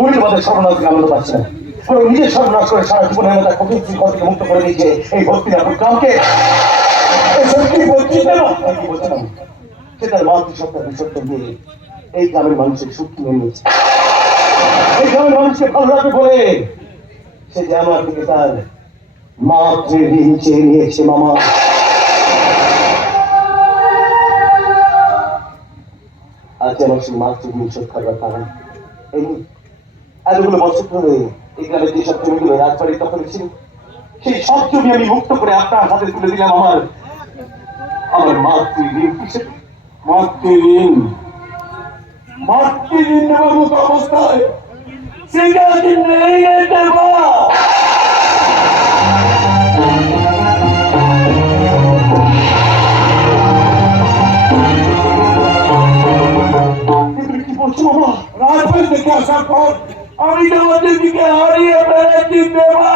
উনি তোমাদের সর্বনাশকে আনন্দ পাচ্ছে না, নিজের সর্বনাশ করে সারা জীবনের মতো কঠিন থেকে মুক্ত করে দিয়েছে এই ভক্তিনাথ গ্রামকে। সে তার মাতৃসত্তার বিসর্জন দিয়ে এই গ্রামের মানুষের সুখ কিনে নিয়েছে, এই গ্রামের মানুষকে ভালো রাখবে বলে সে যে আমার থেকে তার মাতৃঋণ চেয়ে নিয়েছে। মামা, আজ আমার সেই মাতৃঋণ শোধ করবার কারণ এই এতগুলো বছর ধরে এই গ্রামের যেসব জমিগুলো রাজবাড়ির দখলে ছিল, সেই সব জমি আমি মুক্ত করে আপনার হাতে তুলে দিলাম আমার আমার মাতৃঋণ হিসেবে। মাতৃঋণ মাতৃঋণ নেওয়ার মতো অবস্থায় সেটা নেই দেবা। কি বলছো মামা? রাজবাড়ি থেকে আসার পর আমি তোমাদের দিকে হারিয়ে বেড়াচ্ছি দেবা।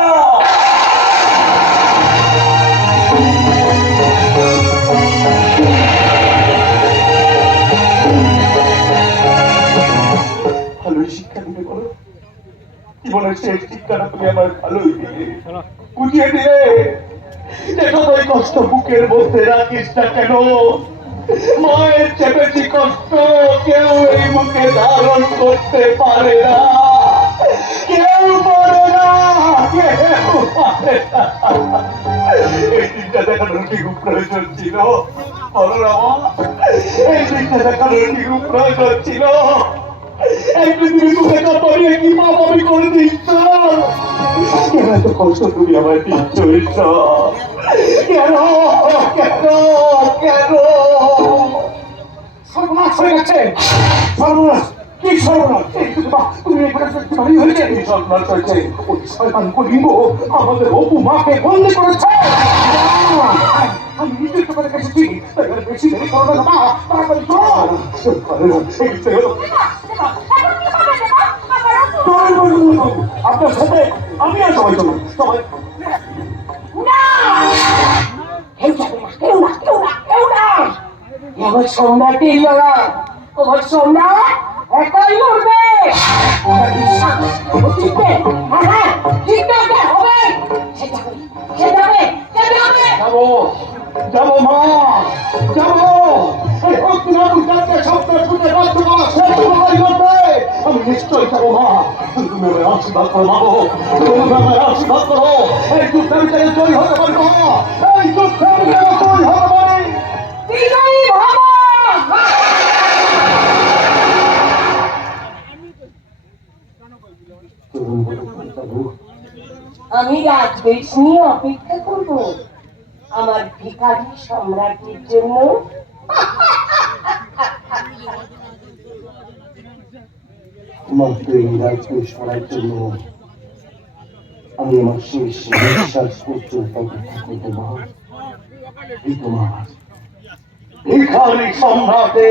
ভালোই শিক্ষা দিতে বলো, জীবনের শেষ শিক্ষাটা তুমি আমার ভালোই দিলে, বুঝিয়ে দিলে যে যতই কষ্ট বুকের মধ্যে রাখিস না কেন, মায়ের চেপেছি কষ্ট কেউ এই মুখে ধারণ করতে পারে না, কেউ পারে না, কেউ পারে না। এই দিনটা দেখানোর কি খুব প্রয়োজন ছিল বলো রামা? এই দিনটা দেখানোর কি খুব প্রয়োজন ছিল? এই পৃথিবী মুখে কত নিয়ে কি মা বাবি করে দিচ্ছ? কেন এত কষ্ট তুমি আমার দিচ্ছ? কেন কেন কেন? সর্বনাশ হয়ে গেছে। সর্বনাশ? কি সর্বনাশ? তুমি এখানে হয়েছে সর্বনাশ হয়েছে। ওই শয়তান কলিঙ্গ আমাদের অপু মাকে বন্দি করেছে। আমি নিজের তো করে গেছি, বেশি দেরি করবে না মা, তাড়াতাড়ি চল। আপনার সাথে আমি আর সবাই চলুন। সবাই আমার সম্রাটের লড়া, তোমার সম্রাট একাই লড়বে। যাবো যাবো মা, যাবো। আমি নিশ্চয় যাবো মা, তুমি আমার আশীর্বাদ করো মাগো, তুমি আমার আশীর্বাদ করো। এই যুদ্ধে আমি জয় হতে পারি মা, এই যুদ্ধে আমি জয় হতে পারি। আমি রাজবেশ নিয়ে অপেক্ষা করবো আমার ভিখারি সম্রাটের জন্য। মাত্র এই রাজবেশ করার জন্য আমি আমার শেষ নিঃশ্বাস পর্যন্ত অপেক্ষা করবো মা। এই তোমার ভিখারি সম্রাটে